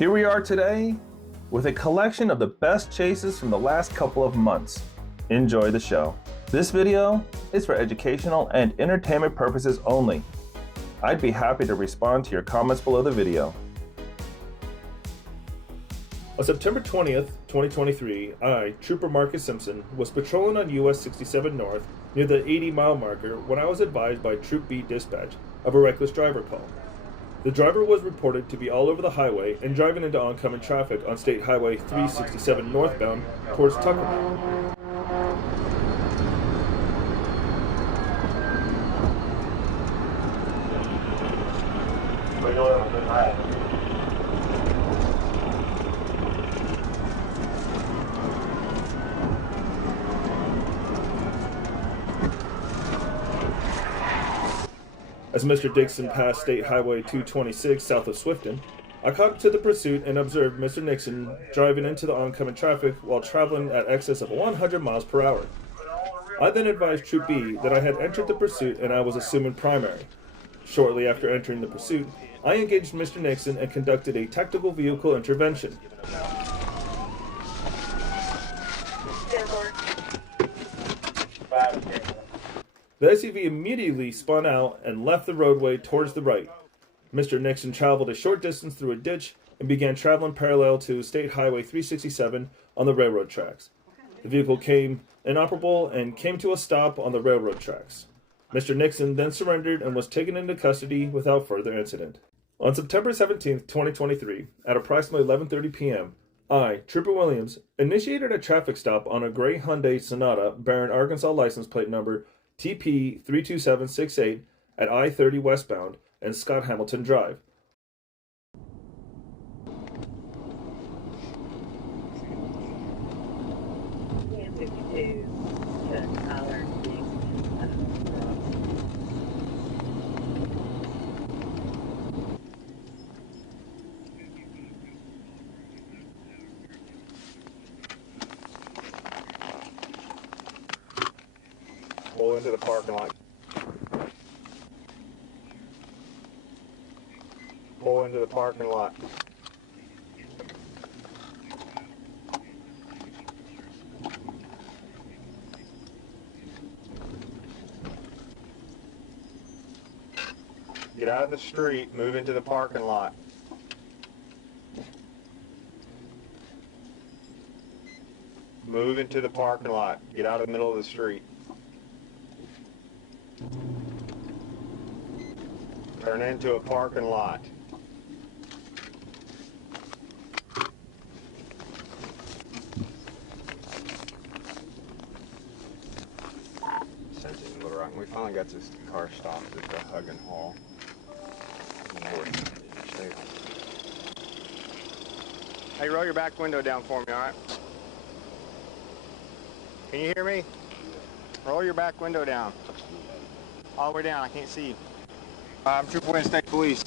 Here we are today with a collection of the best chases from the last couple of months. Enjoy the show. This video is for educational and entertainment purposes only. I'd be happy to respond to your comments below the video. On September 20th, 2023, I, Trooper Marcus Simpson, was patrolling on US 67 North near the 80-mile marker when I was advised by Troop B dispatch of a reckless driver call. The driver was reported to be all over the highway and driving into oncoming traffic on State Highway 367 northbound towards Tuckerman. As Mr. Dixon passed State Highway 226 south of Swifton, I caught up to the pursuit and observed Mr. Nixon driving into the oncoming traffic while traveling at excess of 100 miles per hour. I then advised Troop B that I had entered the pursuit and I was assuming primary. Shortly after entering the pursuit, I engaged Mr. Nixon and conducted a tactical vehicle intervention. The SUV immediately spun out and left the roadway towards the right. Mr. Nixon traveled a short distance through a ditch and began traveling parallel to State Highway 367 on the railroad tracks. The vehicle came inoperable and came to a stop on the railroad tracks. Mr. Nixon then surrendered and was taken into custody without further incident. On September 17, 2023, at approximately 11:30 p.m., I, Trooper Williams, initiated a traffic stop on a gray Hyundai Sonata bearing Arkansas license plate number TP 32768 at I-30 westbound and Scott Hamilton Drive. Pull into the parking lot. Pull into the parking lot. Get out of the street, move into the parking lot. Move into the parking lot. Get out of the middle of the street. Turn into a parking lot. We finally got this car stopped at the Hug and Haul. Hey, roll your back window down for me, all right? Can you hear me? Roll your back window down. All the way down, I can't see you. I'm Trooper Williams State Police.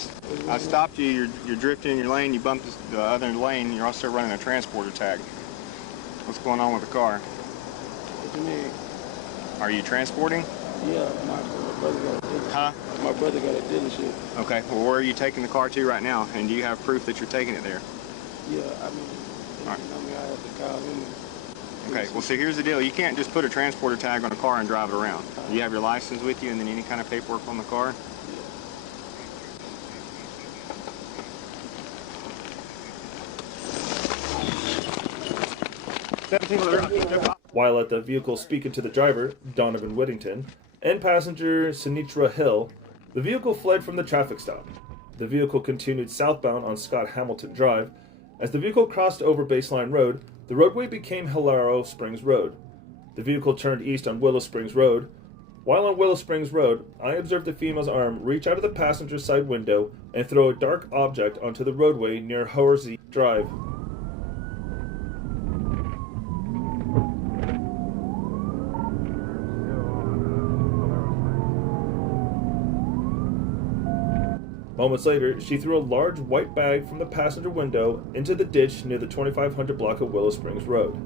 I stopped you, you're drifting in your lane, you bumped the other lane, you're also running a transporter tag. What's going on with the car? What you mean? Are you transporting? Yeah, my brother got a dealership. Huh? My brother got a dealership. Okay, well where are you taking the car to right now? And do you have proof that you're taking it there? Yeah, I mean, I have to call him. Okay, well see here's the deal, you can't just put a transporter tag on a car and drive it around. You have your license with you and then any kind of paperwork on the car? While at the vehicle speaking to the driver, Donovan Whittington, and passenger Sinitra Hill, the vehicle fled from the traffic stop. The vehicle continued southbound on Scott Hamilton Drive. As the vehicle crossed over Baseline Road, the roadway became Hilaro Springs Road. The vehicle turned east on Willow Springs Road. While on Willow Springs Road, I observed the female's arm reach out of the passenger side window and throw a dark object onto the roadway near Horsey Drive. Moments later, she threw a large white bag from the passenger window into the ditch near the 2500 block of Willow Springs Road.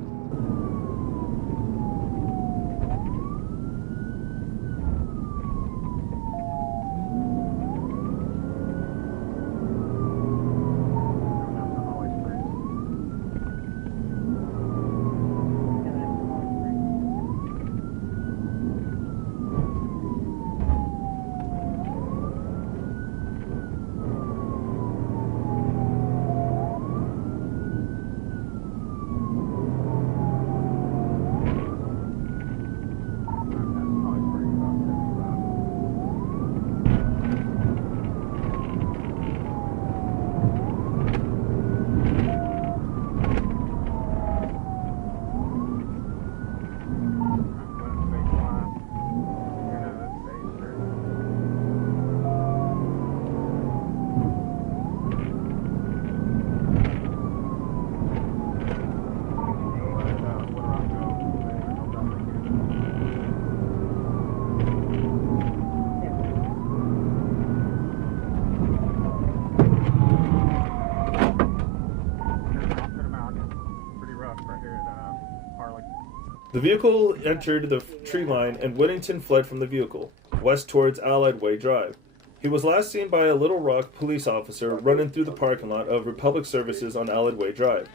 The vehicle entered the tree line and Whittington fled from the vehicle, west towards Allied Way Drive. He was last seen by a Little Rock police officer running through the parking lot of Republic Services on Allied Way Drive.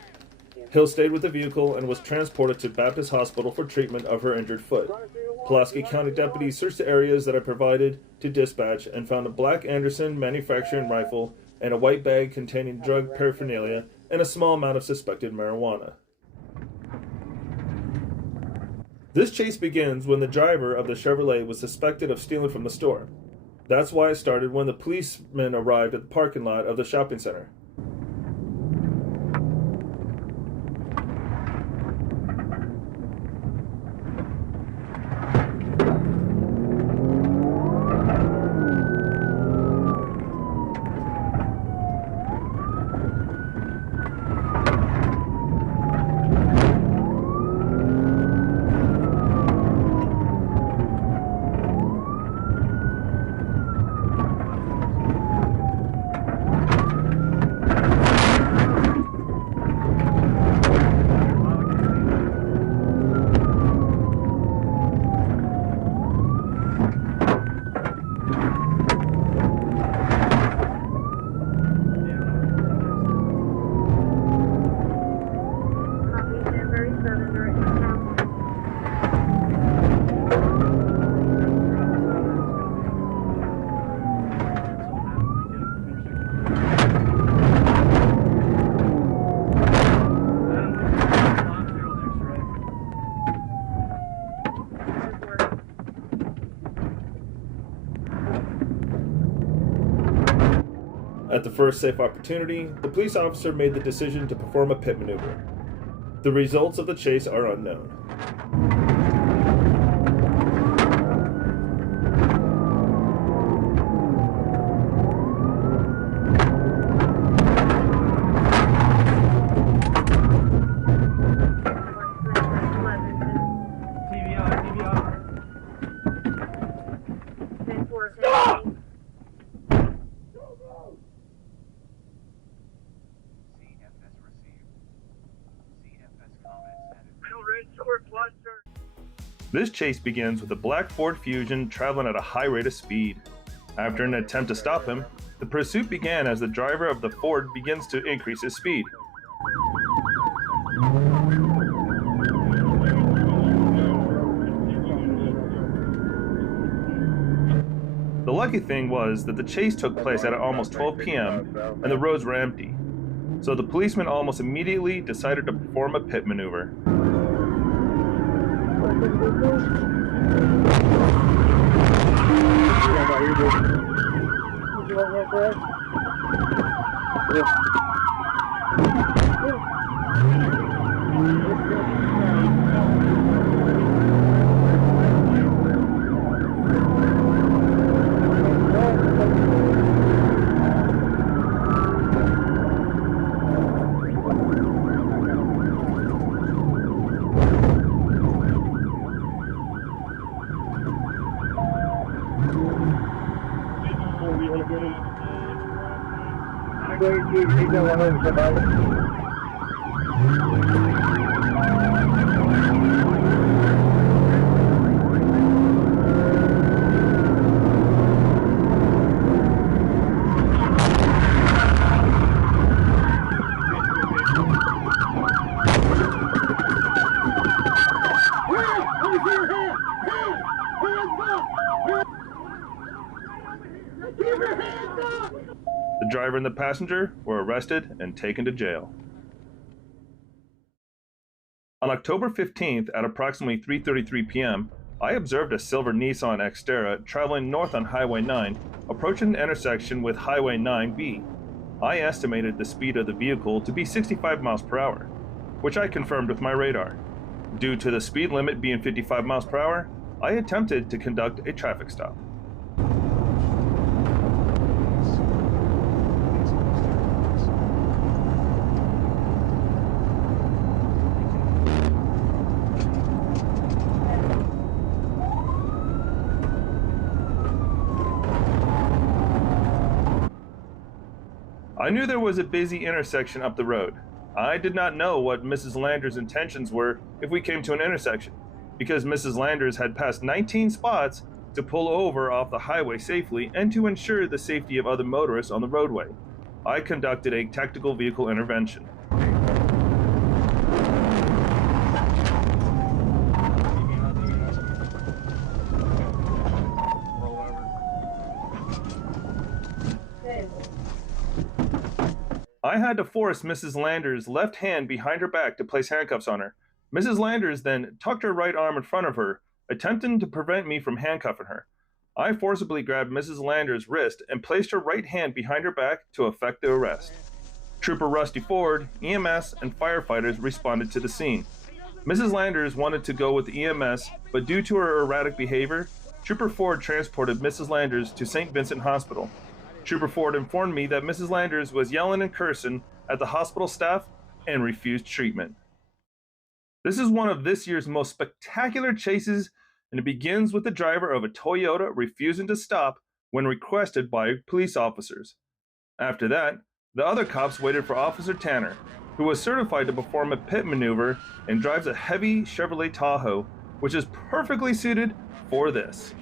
Hill stayed with the vehicle and was transported to Baptist Hospital for treatment of her injured foot. Pulaski County deputies searched the areas that I provided to dispatch and found a black Anderson manufacturing rifle and a white bag containing drug paraphernalia and a small amount of suspected marijuana. This chase begins when the driver of the Chevrolet was suspected of stealing from the store. That's why it started when the policemen arrived at the parking lot of the shopping center. At the first safe opportunity, the police officer made the decision to perform a pit maneuver. The results of the chase are unknown. This chase begins with a black Ford Fusion traveling at a high rate of speed. After an attempt to stop him, the pursuit began as the driver of the Ford begins to increase his speed. The lucky thing was that the chase took place at almost 12 p.m. and the roads were empty, so the policeman almost immediately decided to perform a pit maneuver. The driver and the passenger were arrested and taken to jail. On October 15th at approximately 3:33 p.m., I observed a silver Nissan Xterra traveling north on Highway 9, approaching the intersection with Highway 9B. I estimated the speed of the vehicle to be 65 miles per hour, which I confirmed with my radar. Due to the speed limit being 55 miles per hour, I attempted to conduct a traffic stop. I knew there was a busy intersection up the road. I did not know what Mrs. Lander's intentions were if we came to an intersection. because Mrs. Landers had passed 19 spots to pull over off the highway safely and to ensure the safety of other motorists on the roadway. I conducted a tactical vehicle intervention. I had to force Mrs. Landers' left hand behind her back to place handcuffs on her. Mrs. Landers then tucked her right arm in front of her, attempting to prevent me from handcuffing her. I forcibly grabbed Mrs. Landers' wrist and placed her right hand behind her back to effect the arrest. Trooper Rusty Ford, EMS, and firefighters responded to the scene. Mrs. Landers wanted to go with EMS, but due to her erratic behavior, Trooper Ford transported Mrs. Landers to St. Vincent Hospital. Trooper Ford informed me that Mrs. Landers was yelling and cursing at the hospital staff and refused treatment. This is one of this year's most spectacular chases, and it begins with the driver of a Toyota refusing to stop when requested by police officers. After that, the other cops waited for Officer Tanner, who was certified to perform a pit maneuver and drives a heavy Chevrolet Tahoe, which is perfectly suited for this.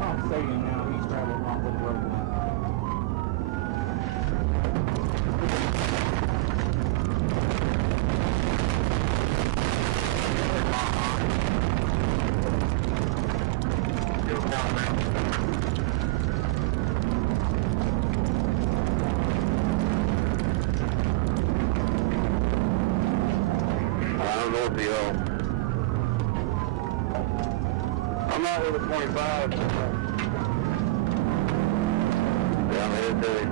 I'm saying now he's traveling off the road. I'm out with a 25. Yeah, I'm headed to it.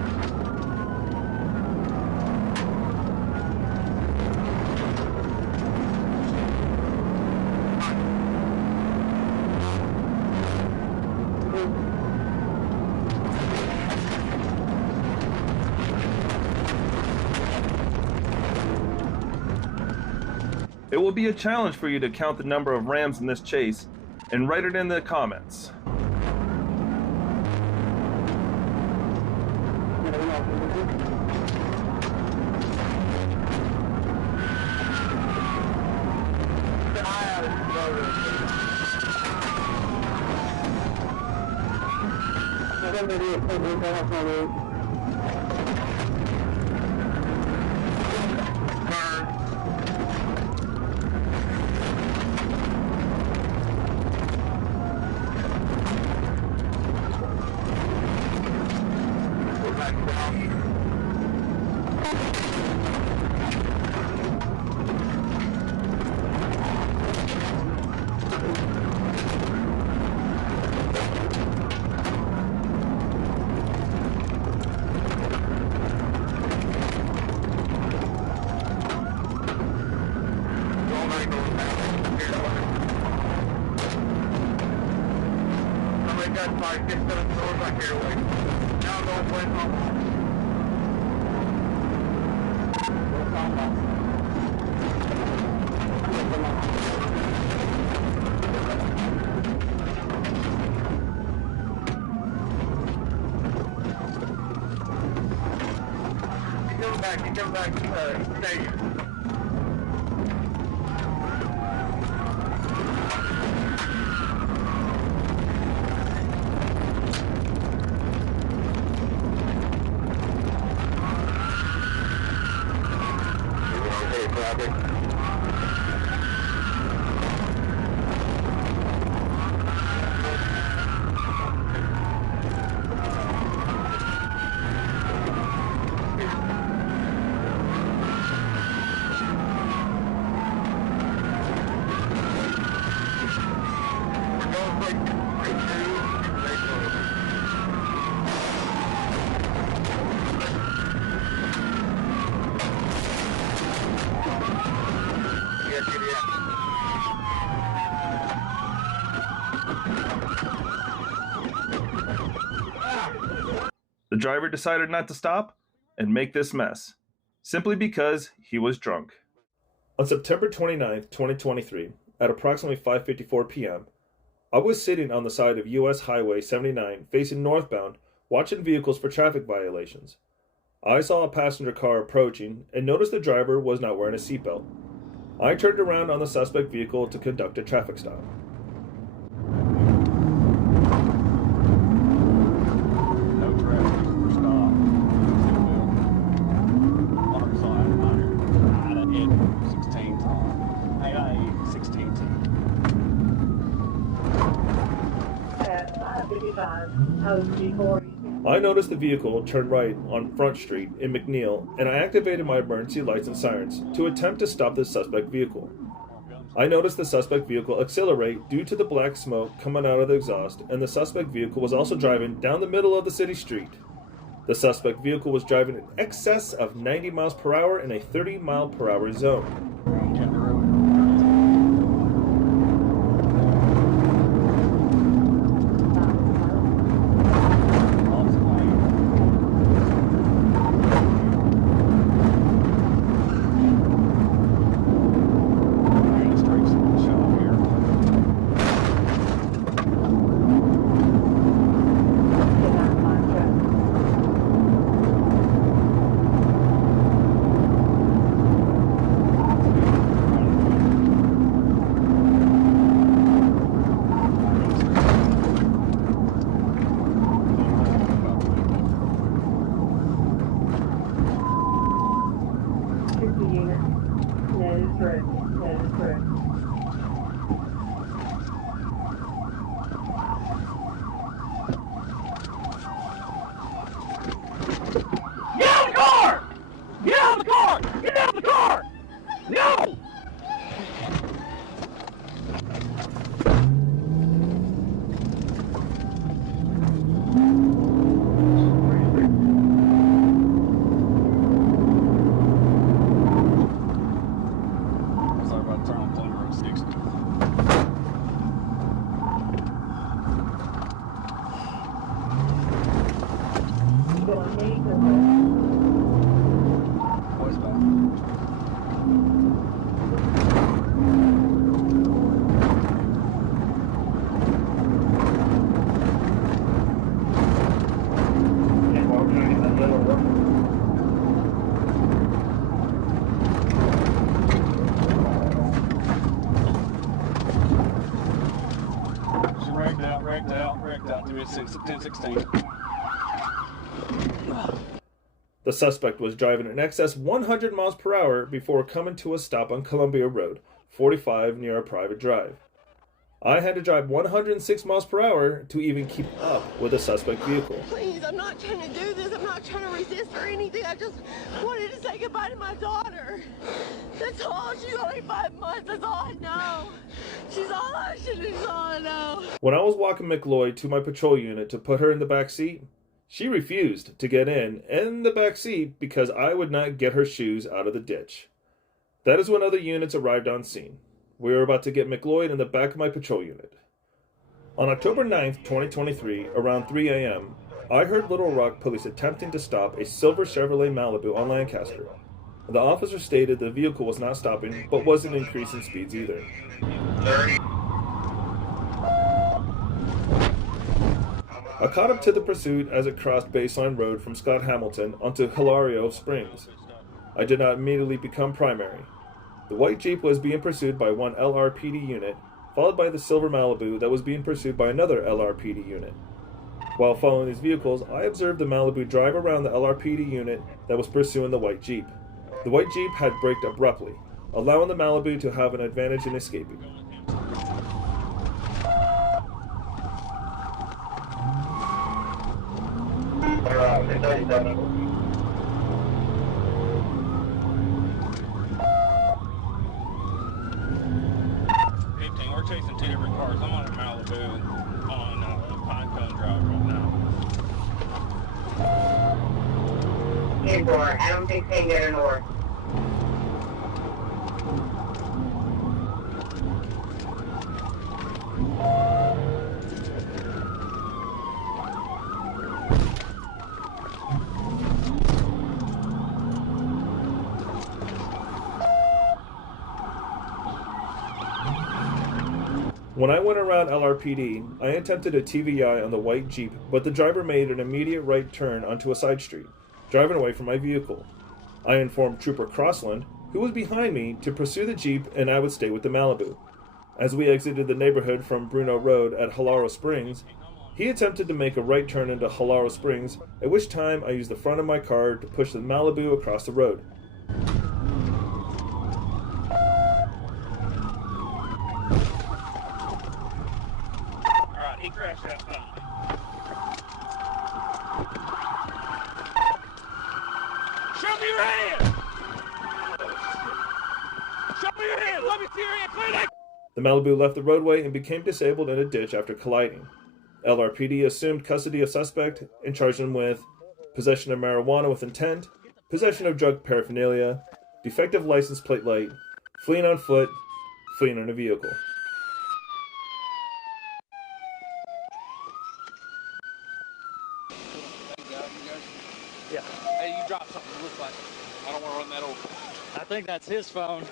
It will be a challenge for you to count the number of Rams in this chase, and write it in the comments. Go back to the station. driver decided not to stop and make this mess, simply because he was drunk. On September 29th, 2023, at approximately 5:54 p.m., I was sitting on the side of US Highway 79 facing northbound, watching vehicles for traffic violations. I saw a passenger car approaching and noticed the driver was not wearing a seatbelt. I turned around on the suspect vehicle to conduct a traffic stop. No traffic for stop. Arm side, I done hit 16 times. I got hit 16 times. At 5:55, house G40. I noticed the vehicle turn right on Front Street in McNeil, and I activated my emergency lights and sirens to attempt to stop the suspect vehicle. I noticed the suspect vehicle accelerate due to the black smoke coming out of the exhaust, and the suspect vehicle was also driving down the middle of the city street. The suspect vehicle was driving in excess of 90 miles per hour in a 30 mile per hour zone. Wrecked out to me at 10:16. The suspect was driving in excess 100 miles per hour before coming to a stop on Columbia Road, 45 near a private drive. I had to drive 106 miles per hour to even keep up with the suspect vehicle. Please, I'm not trying to do this. I'm not trying to resist or anything. I just wanted to say goodbye to my daughter. That's all. She's only 5 months. That's all I know. She's all I should. She's all I know. When I was walking McLeod to my patrol unit to put her in the back seat, she refused to get in the back seat because I would not get her shoes out of the ditch. That is when other units arrived on scene. We were about to get McLeod in the back of my patrol unit. On October 9th, 2023, around 3 a.m., I heard Little Rock police attempting to stop a silver Chevrolet Malibu on Lancaster. The officer stated the vehicle was not stopping, but wasn't increasing speeds either. I caught up to the pursuit as it crossed Baseline Road from Scott Hamilton onto Hilario Springs. I did not immediately become primary. The white Jeep was being pursued by one LRPD unit, followed by the silver Malibu that was being pursued by another LRPD unit. While following these vehicles, I observed the Malibu drive around the LRPD unit that was pursuing the white Jeep. The white Jeep had braked abruptly, allowing the Malibu to have an advantage in escaping. We're chasing two different cars. I'm on a Malibu on Pinecone Drive right now. 10-4, Adam 16, go to north. When I went around LRPD, I attempted a TVI on the white Jeep, but the driver made an immediate right turn onto a side street, driving away from my vehicle. I informed Trooper Crossland, who was behind me, to pursue the Jeep and I would stay with the Malibu. As we exited the neighborhood from Bruno Road at Halaro Springs, he attempted to make a right turn into Halaro Springs, at which time I used the front of my car to push the Malibu across the road. Alright, he crashed that time. Show me your hand! Show me your hand! Let me see your hand! Clear that! The Malibu left the roadway and became disabled in a ditch after colliding. LRPD assumed custody of suspect and charged him with possession of marijuana with intent, possession of drug paraphernalia, defective license plate light, fleeing on foot, fleeing in a vehicle. Yeah. Hey, you dropped something that looks like it. I don't want to run that over. I think that's his phone.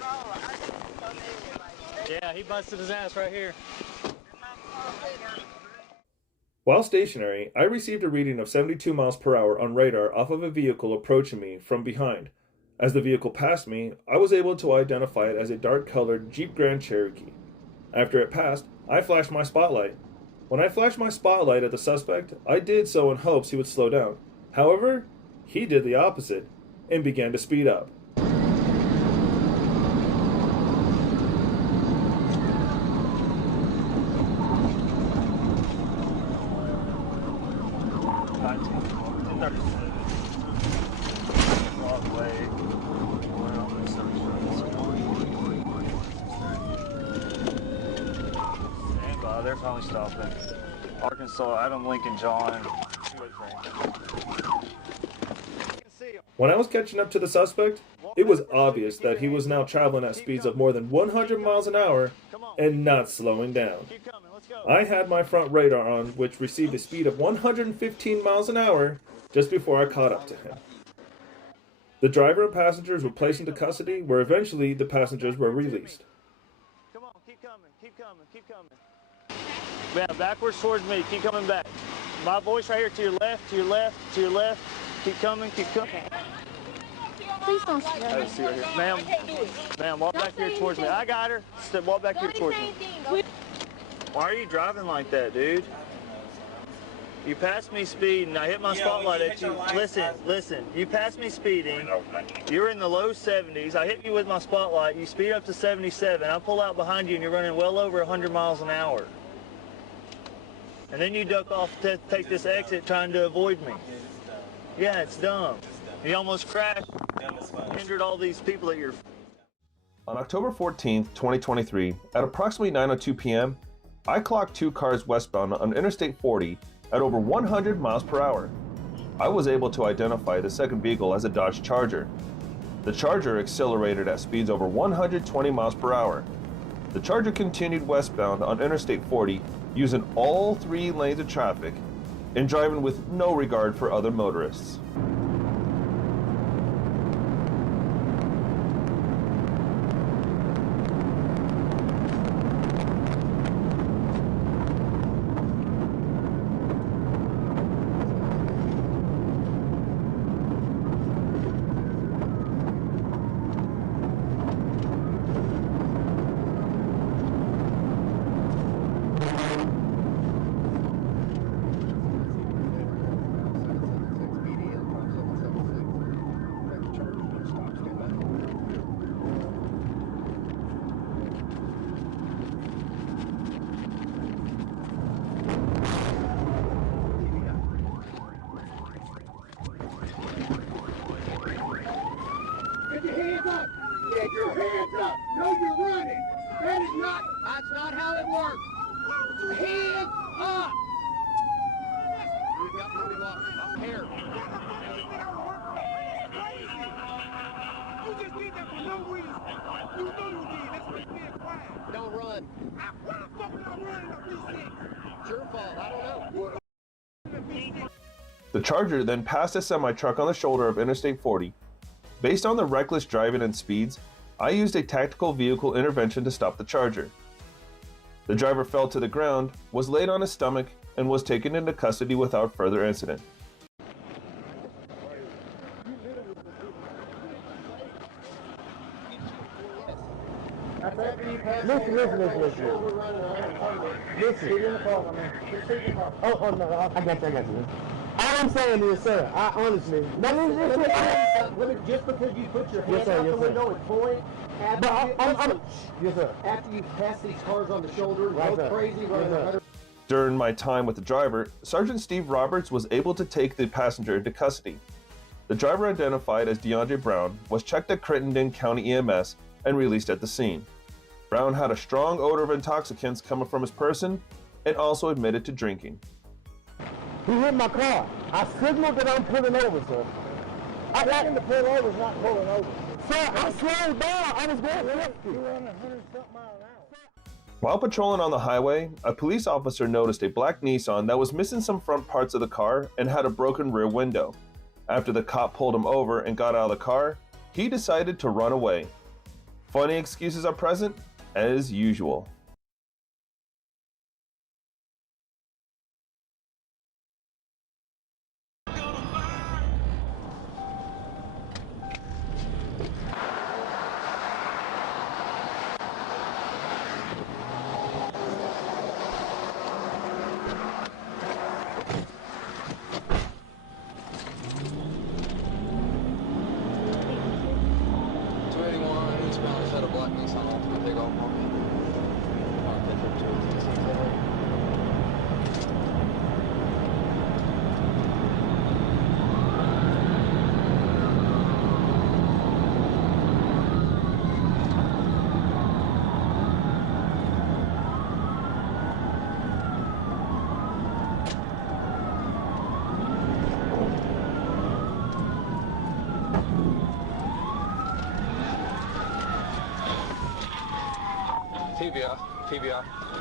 Yeah, he busted his ass right here. While stationary, I received a reading of 72 miles per hour on radar off of a vehicle approaching me from behind. As the vehicle passed me, I was able to identify it as a dark-colored Jeep Grand Cherokee. After it passed, I flashed my spotlight. When I flashed my spotlight at the suspect, I did so in hopes he would slow down. However, he did the opposite and began to speed up. They're finally stopping. Arkansas, Adam, Lincoln, John. When I was catching up to the suspect, it was obvious that he was now traveling at speeds of more than 100 miles an hour and not slowing down. I had my front radar on, which received a speed of 115 miles an hour just before I caught up to him. The driver and passengers were placed into custody, where eventually the passengers were released. Come on, keep coming, keep coming, keep coming. Yeah, backwards towards me. Keep coming back. My voice right here to your left, to your left, to your left. Keep coming, keep coming. Please don't scare me. See right here. Ma'am, walk back here towards me. I got her. Walk back here towards me. Why are you driving like that, dude? You passed me speeding. I hit my spotlight at you. Listen. You passed me speeding. You're in the low 70s. I hit you with my spotlight. You speed up to 77. I pull out behind you and you're running well over 100 miles an hour. And then you duck off to take this exit trying to avoid me. Yeah, it's dumb. You almost crashed, injured all these people that you're... On October 14th, 2023, at approximately 9:02 p.m., I clocked two cars westbound on Interstate 40 at over 100 miles per hour. I was able to identify the second vehicle as a Dodge Charger. The Charger accelerated at speeds over 120 miles per hour. The Charger continued westbound on Interstate 40 using all three lanes of traffic and driving with no regard for other motorists. Get your hands up! No, you're running! That's not how it works! Hands up! You got money off here. You just did that for no reason. You know you did. That's why you're being quiet. Don't run. Why the fuck would I run in a V6? It's your fault. I don't know. The Charger then passed a semi-truck on the shoulder of Interstate 40. Based on the reckless driving and speeds, I used a tactical vehicle intervention to stop the Charger. The driver fell to the ground, was laid on his stomach, and was taken into custody without further incident. Oh, no, I got you. All I'm saying is, sir, I honestly, let me just because you put your hand out the window and point, after you pass these cars on the shoulder, go crazy, running 100. During my time with the driver, Sergeant Steve Roberts was able to take the passenger into custody. The driver, identified as DeAndre Brown, was checked at Crittenden County EMS and released at the scene. Brown had a strong odor of intoxicants coming from his person and also admitted to drinking. He hit my car. I signaled that I'm pulling over, sir. I got him to pull over, not pulling over. Sir, I slowed down. I was going 50. You were on 100-something miles an hour. While patrolling on the highway, a police officer noticed a black Nissan that was missing some front parts of the car and had a broken rear window. After the cop pulled him over and got out of the car, he decided to run away. Funny excuses are present, as usual.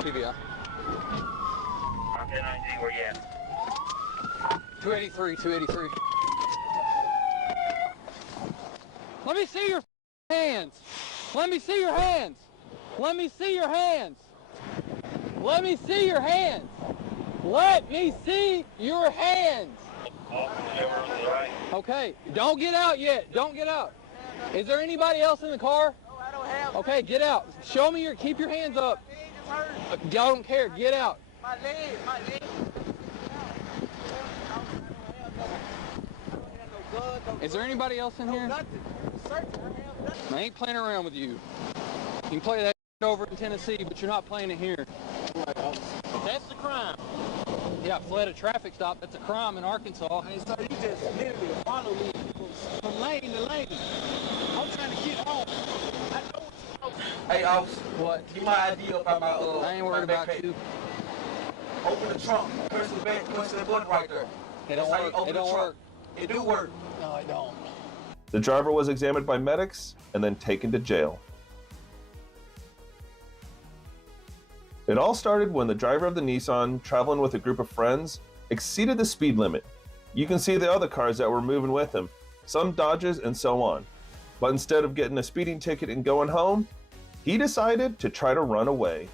PBR. I'm 1019, where you at? 283. Let me see your hands. Let me see your hands. Let me see your hands. Let me see your hands. Let me see your hands. Okay, don't get out yet. Don't get out. Is there anybody else in the car? No, I don't have. Okay, get out. Show me keep your hands up. I don't care. Get out. My leg. Is there anybody else in here? Nothing. I ain't playing around with you. You can play that over in Tennessee, but you're not playing it here. That's the crime. Yeah, fled a traffic stop. That's a crime in Arkansas. Hey, sir, you just literally follow me from lane to lane. I'm trying to get home. I know what you're Hey, officer. What? Keep my ID up by my I ain't worried about you. Open the trunk. Press the back. Press the button right there. It don't work. It don't work. It do work. No, it don't. The driver was examined by medics and then taken to jail. It all started when the driver of the Nissan, traveling with a group of friends, exceeded the speed limit. You can see the other cars that were moving with him, some Dodges and so on. But instead of getting a speeding ticket and going home, he decided to try to run away.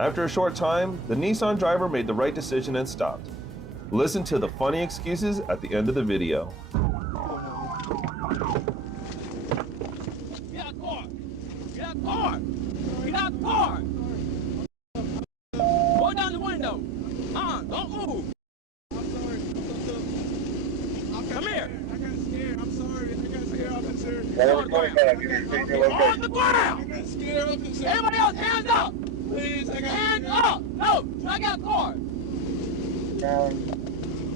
After a short time, the Nissan driver made the right decision and stopped. Listen to the funny excuses at the end of the video. Get out the car! Get out the car! Get out the car! Roll down the window. Don't move. I'm sorry. Come here. I got scared. I'm sorry. I got scared, officer. On the ground. I got scared, officer. Everybody else, hands up. Please, I got Hands scared. up. No, drag out the car.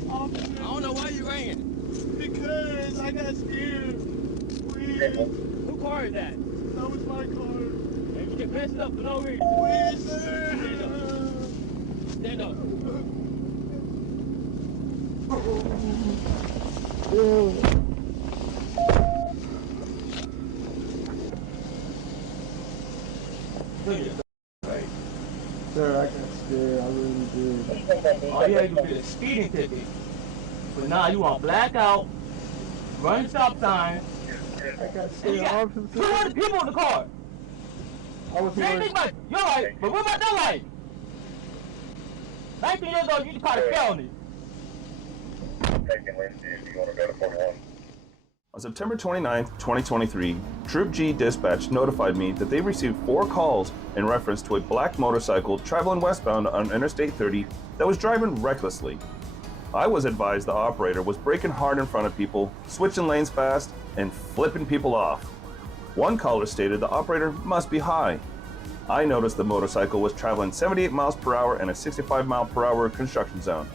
Officer, I don't know why you ringing. because I got scared. Please. Who car is that? That was my car. And you get messed up for no reason. Please, sir. Stand up. Sir, I got scared. I really did. All you had to do is a speeding ticket. But now you want blackout, run stop sign, I got and scared, you got officer. 200 people in the car. I was You ain't worried. think about your life, but what about their life? 19 years old, you just caught a felony. On September 29, 2023, Troop G Dispatch notified me that they received 4 calls in reference to a black motorcycle traveling westbound on Interstate 30 that was driving recklessly. I was advised the operator was braking hard in front of people, switching lanes fast, and flipping people off. One caller stated the operator must be high. I noticed the motorcycle was traveling 78 miles per hour in a 65 mile per hour construction zone.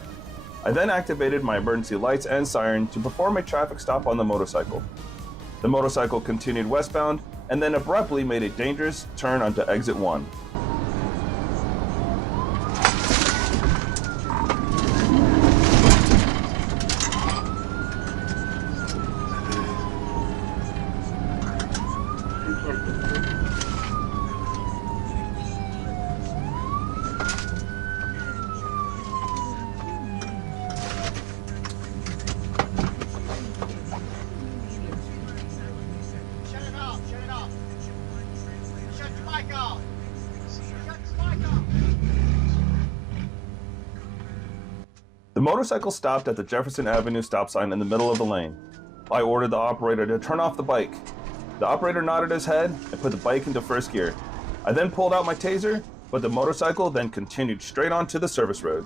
I then activated my emergency lights and siren to perform a traffic stop on the motorcycle. The motorcycle continued westbound and then abruptly made a dangerous turn onto exit 1. Shut it off. Shut it off. Shut the mic off. Shut the mic off. The motorcycle stopped at the Jefferson Avenue stop sign in the middle of the lane. I ordered the operator to turn off the bike. The operator nodded his head and put the bike into first gear. I then pulled out my taser, but the motorcycle then continued straight onto the service road.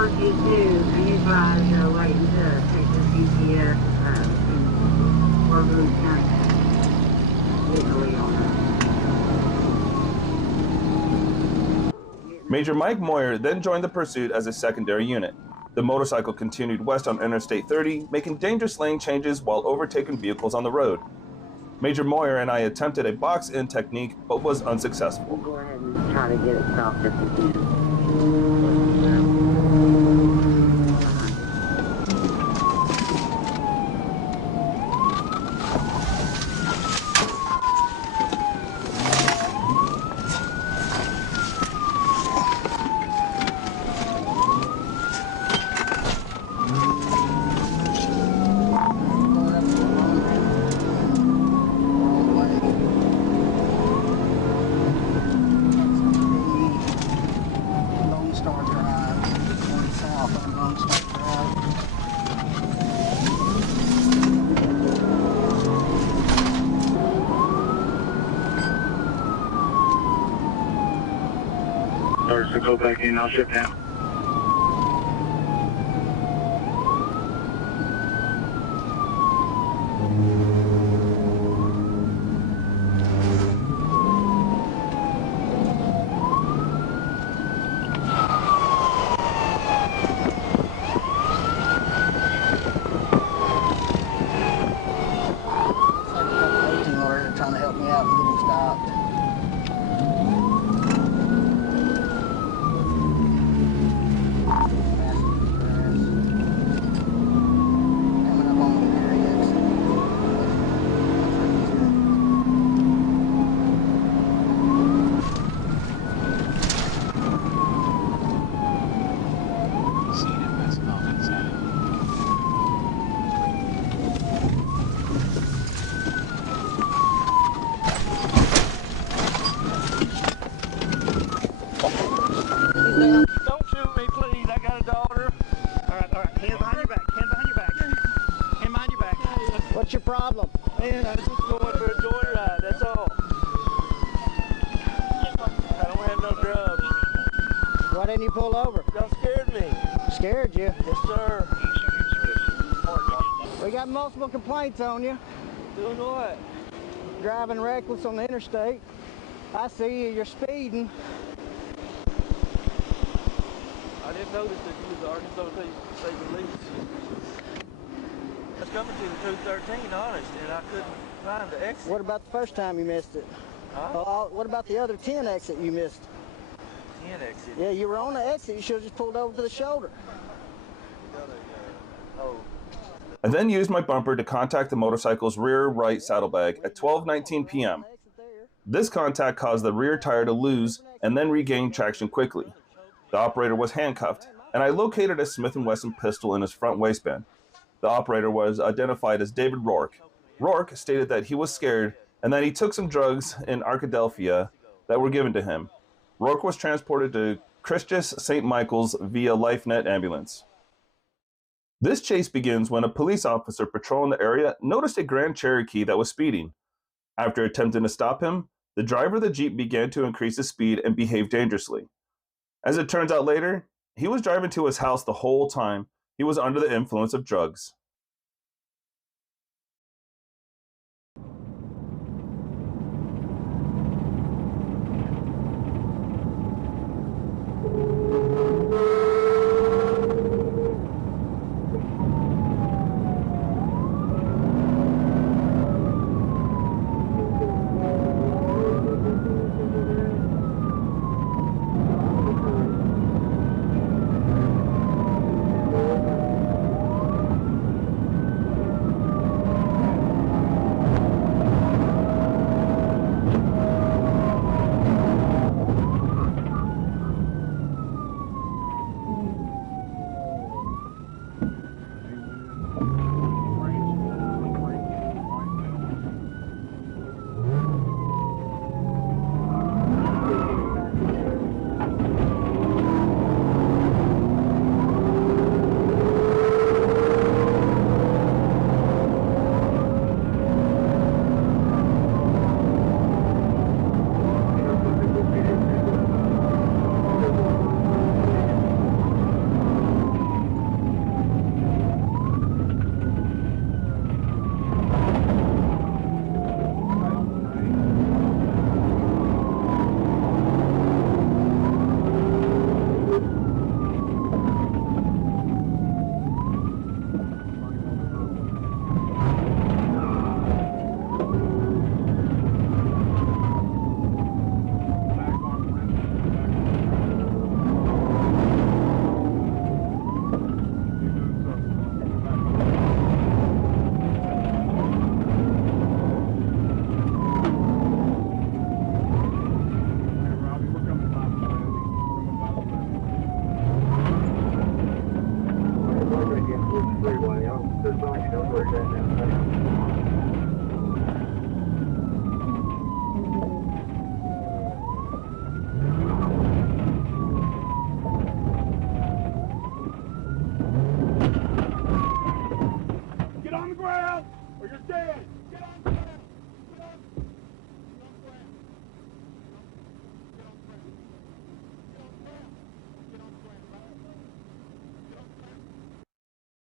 Be advised you're waiting to take the GPS in Warburg County. Legally on that. Major Mike Moyer then joined the pursuit as a secondary unit. The motorcycle continued west on Interstate 30, making dangerous lane changes while overtaking vehicles on the road. Major Moyer and I attempted a box-in technique, but was unsuccessful. Go ahead and try to get it stopped if you can. Lone Star Drive. starts to go back in, I'll shut down. Trying to help me out and get him stopped. Don't shoot me, please. I got a daughter. All right. Hands behind your back. Hands behind your back. Hand behind your back. What's your problem? Man, I was just going for a joyride. That's all. I don't have no drugs. Why didn't you pull over? Y'all scared me. Scared you? Yes, sir. We got multiple complaints on you. Doing what? Driving reckless on the interstate. I see you, you're speeding. I didn't notice that you was the Arkansas State Police. I was coming to the 213, honest, and I couldn't find the exit. What about the first time you missed it? Huh? What about the other 10 exit you missed? 10 exit. Yeah, you were on the exit. You should have just pulled over to the shoulder. I then used my bumper to contact the motorcycle's rear right saddlebag at 12:19 p.m. This contact caused the rear tire to lose and then regain traction quickly. The operator was handcuffed, and I located a Smith & Wesson pistol in his front waistband. The operator was identified as David Rourke. Rourke stated that he was scared and that he took some drugs in Arkadelphia that were given to him. Rourke was transported to Christus St. Michael's via LifeNet ambulance. This chase begins when a police officer patrolling the area noticed a Grand Cherokee that was speeding. After attempting to stop him, the driver of the Jeep began to increase his speed and behave dangerously. As it turns out later, he was driving to his house the whole time. He was under the influence of drugs.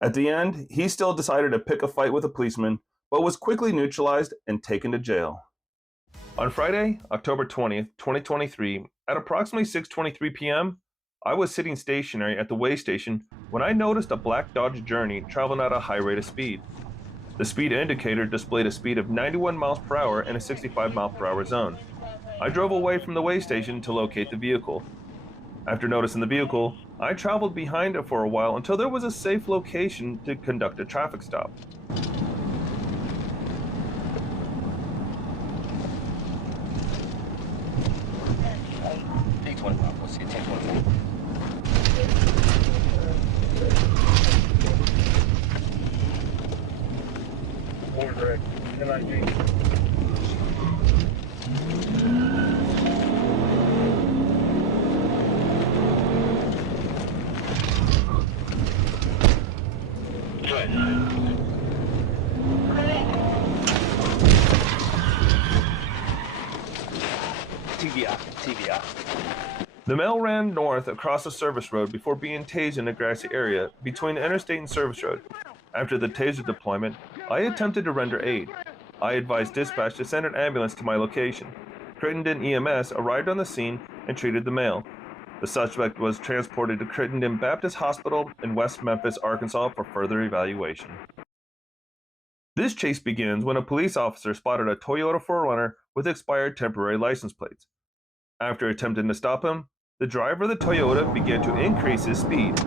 At the end, he still decided to pick a fight with a policeman, but was quickly neutralized and taken to jail. On Friday, October 20th, 2023, at approximately 6:23 p.m., I was sitting stationary at the weigh station when I noticed a black Dodge Journey traveling at a high rate of speed. The speed indicator displayed a speed of 91 miles per hour in a 65 mile per hour zone. I drove away from the weigh station to locate the vehicle. After noticing the vehicle, I traveled behind it for a while until there was a safe location to conduct a traffic stop. Take 25. Let's see, 1024. Correct. 1019. TBI. The male ran north across a service road before being tased in a grassy area between the interstate and service road. After the taser deployment, I attempted to render aid. I advised dispatch to send an ambulance to my location. Crittenden EMS arrived on the scene and treated the male. The suspect was transported to Crittenden Baptist Hospital in West Memphis, Arkansas for further evaluation. This chase begins when a police officer spotted a Toyota 4Runner with expired temporary license plates. After attempting to stop him, the driver of the Toyota began to increase his speed.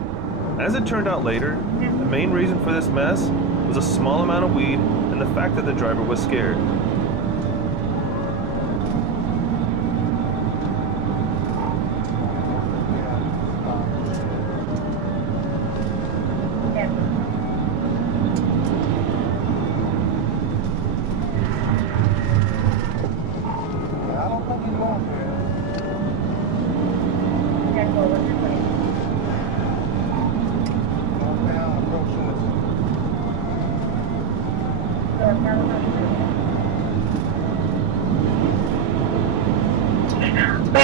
As it turned out later, the main reason for this mess was a small amount of weed and the fact that the driver was scared.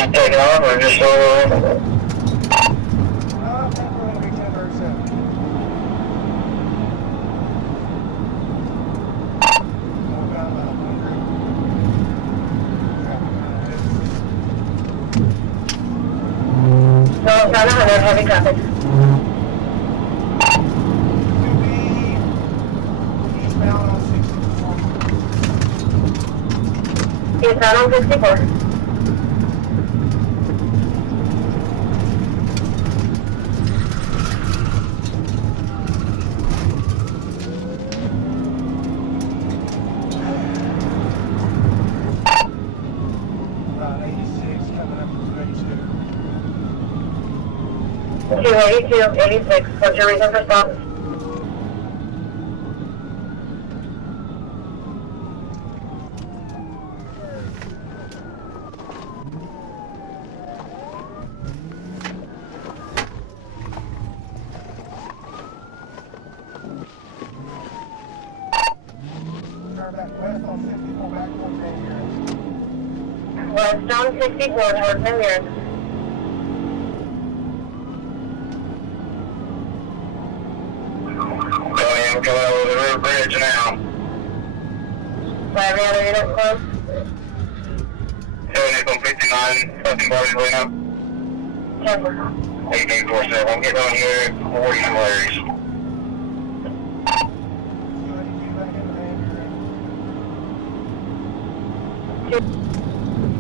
Take it off or just over? No, down 100, heavy traffic. Eastbound on 64. To 82, 86. What's your reason for stop? West on 64 towards New Year's. I'm coming over the river bridge now. Every other unit close? 70 on 59, something bodies laying up. 10. 1847. I'm getting on here, 40 Larry's.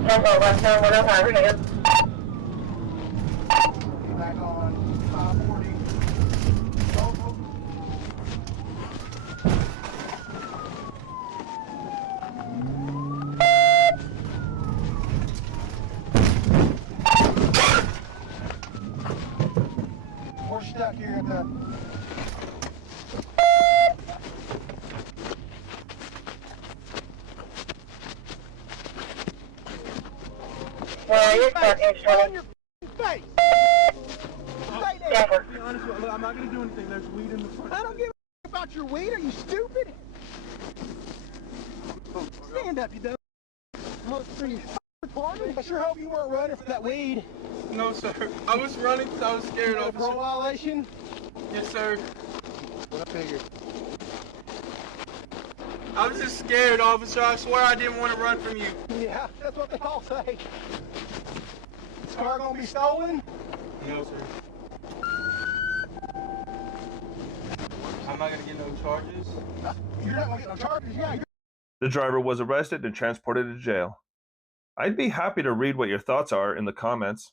Tempo, West Town 105, we're good. Back on 540. We're stuck here at the... Where are you? Start On your face! Stay there. Denver. Be honest with you, look, I'm not going to do anything. There's weed in the front. I don't give a about your weed. Are you stupid? Stand up, you dumb. Are you retarded? I sure hope you weren't running for that weed. No, sir. I was running because I was scared of Parole violation? Yes, sir. I figured. I was just scared, officer. I swear I didn't want to run from you. Yeah, that's what they all say. This car gonna be stolen? No, sir. I'm not gonna get no charges. You're not gonna get no charges, yeah. The driver was arrested and transported to jail. I'd be happy to read what your thoughts are in the comments.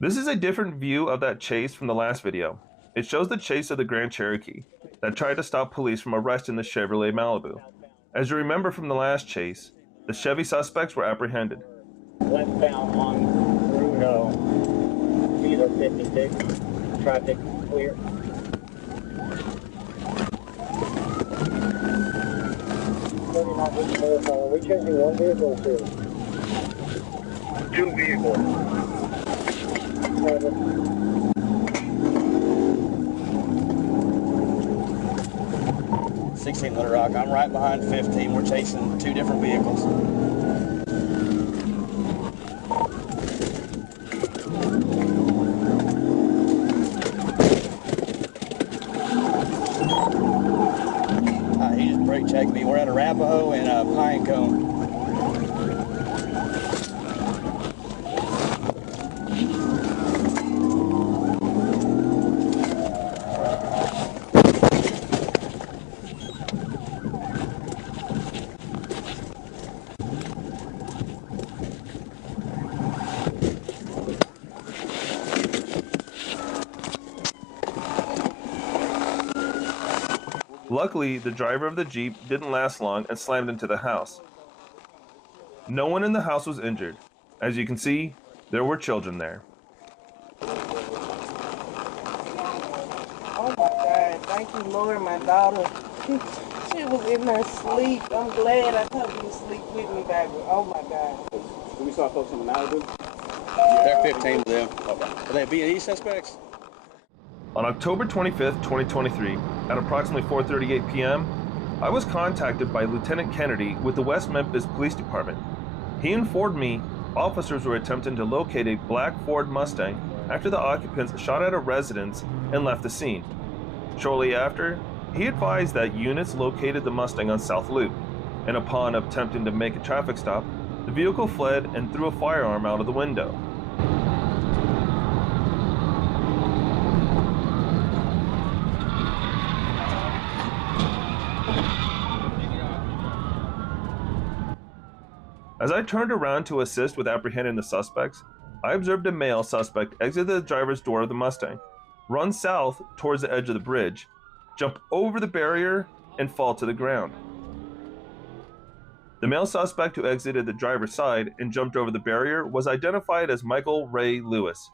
This is a different view of that chase from the last video. It shows the chase of the Grand Cherokee that tried to stop police from arresting the Chevrolet Malibu. As you remember from the last chase, the Chevy suspects were apprehended. Westbound on Route 56, traffic clear. Are we chasing one vehicle or two? Two vehicles. 16 Little Rock. I'm right behind 15. We're chasing two different vehicles. He just brake checked me. We're at Arapahoe and Pinecone. Luckily, the driver of the Jeep didn't last long and slammed into the house. No one in the house was injured. As you can see, there were children there. Oh my God, thank you, Lord, my daughter. She was in her sleep. I'm glad I told you to sleep with me, baby. Oh my God. We saw folks on the Malibu? There are 15 of them. Okay. Are they B&E suspects? On October 25th, 2023, at approximately 4:38 p.m., I was contacted by Lieutenant Kennedy with the West Memphis Police Department. He informed me officers were attempting to locate a black Ford Mustang after the occupants shot at a residence and left the scene. Shortly after, he advised that units located the Mustang on South Loop, and upon attempting to make a traffic stop, the vehicle fled and threw a firearm out of the window. As I turned around to assist with apprehending the suspects, I observed a male suspect exit the driver's door of the Mustang, run south towards the edge of the bridge, jump over the barrier, and fall to the ground. The male suspect who exited the driver's side and jumped over the barrier was identified as Michael Ray Lewis.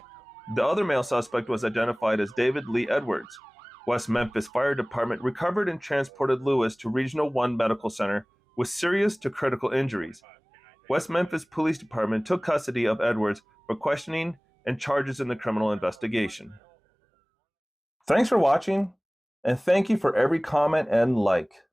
The other male suspect was identified as David Lee Edwards. West Memphis Fire Department recovered and transported Lewis to Regional 1 Medical Center with serious to critical injuries. West Memphis Police Department took custody of Edwards for questioning and charges in the criminal investigation. Thanks for watching, and thank you for every comment and like.